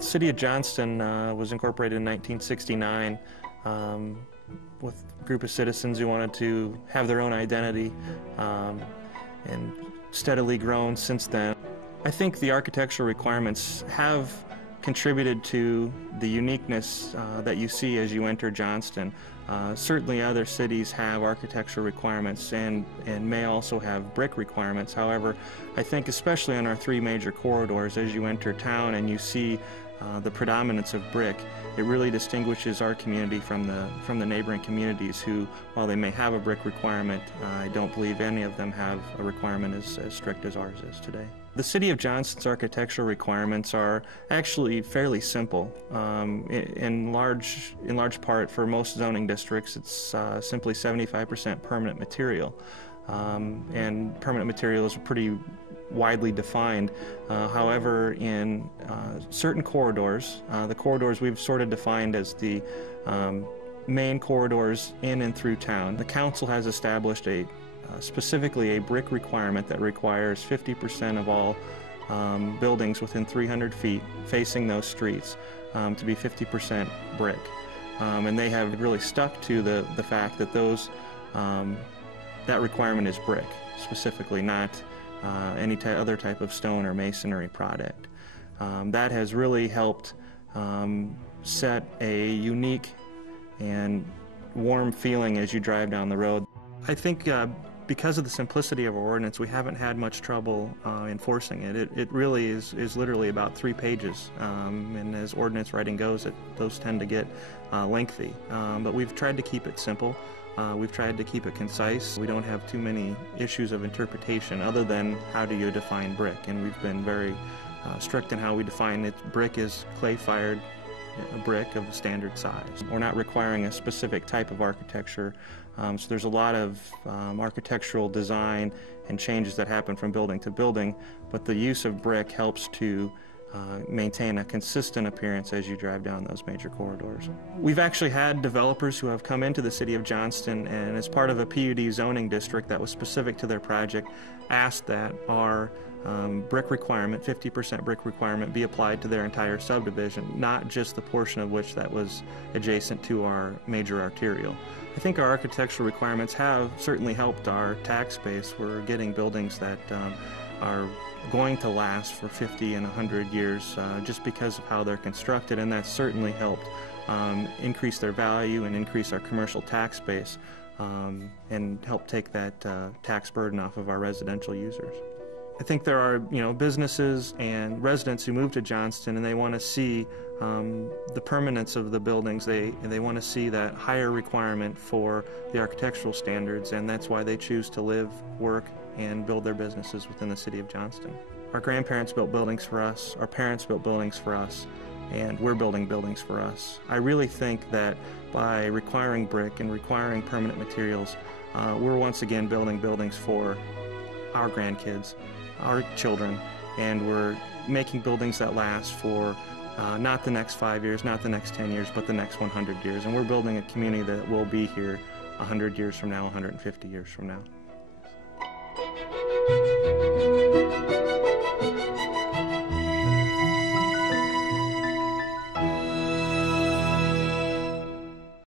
The city of Johnston was incorporated in 1969 with a group of citizens who wanted to have their own identity, and steadily grown since then. I think the architectural requirements have contributed to the uniqueness that you see as you enter Johnston. Certainly other cities have architectural requirements and may also have brick requirements. However, I think especially on our three major corridors, as you enter town and you see the predominance of brick, it really distinguishes our community from the neighboring communities who, while they may have a brick requirement, I don't believe any of them have a requirement as strict as ours is today. The City of Johnston's architectural requirements are actually fairly simple. In large part, for most zoning districts, it's simply 75% permanent material. And permanent material is pretty widely defined. However, in certain corridors, the corridors we've sort of defined as the main corridors in and through town, the council has established specifically a brick requirement that requires 50% of all buildings within 300 feet facing those streets to be 50% brick. And they have really stuck to the fact that that requirement is brick specifically, not any other type of stone or masonry product. That has really helped set a unique and warm feeling as you drive down the road. I think because of the simplicity of our ordinance, we haven't had much trouble enforcing it. It really is literally about 3 pages, and as ordinance writing goes, those tend to get lengthy. But we've tried to keep it simple. We've tried to keep it concise. We don't have too many issues of interpretation other than how do you define brick, and we've been very strict in how we define it. Brick is clay-fired brick of a standard size. We're not requiring a specific type of architecture, so there's a lot of architectural design and changes that happen from building to building, but the use of brick helps to maintain a consistent appearance as you drive down those major corridors. We've actually had developers who have come into the City of Johnston and as part of a PUD zoning district that was specific to their project asked that our brick requirement, 50% brick requirement, be applied to their entire subdivision, not just the portion of which that was adjacent to our major arterial. I think our architectural requirements have certainly helped our tax base. We're getting buildings that are going to last for 50 and 100 years just because of how they're constructed, and that's certainly helped increase their value and increase our commercial tax base and help take that tax burden off of our residential users. I think there are businesses and residents who move to Johnston and they want to see the permanence of the buildings. They want to see that higher requirement for the architectural standards, and that's why they choose to live, work, and build their businesses within the City of Johnston. Our grandparents built buildings for us, our parents built buildings for us, and we're building buildings for us. I really think that by requiring brick and requiring permanent materials, we're once again building buildings for our grandkids, our children, and we're making buildings that last for not the next 5 years, not the next 10 years, but the next 100 years. And we're building a community that will be here 100 years from now, 150 years from now.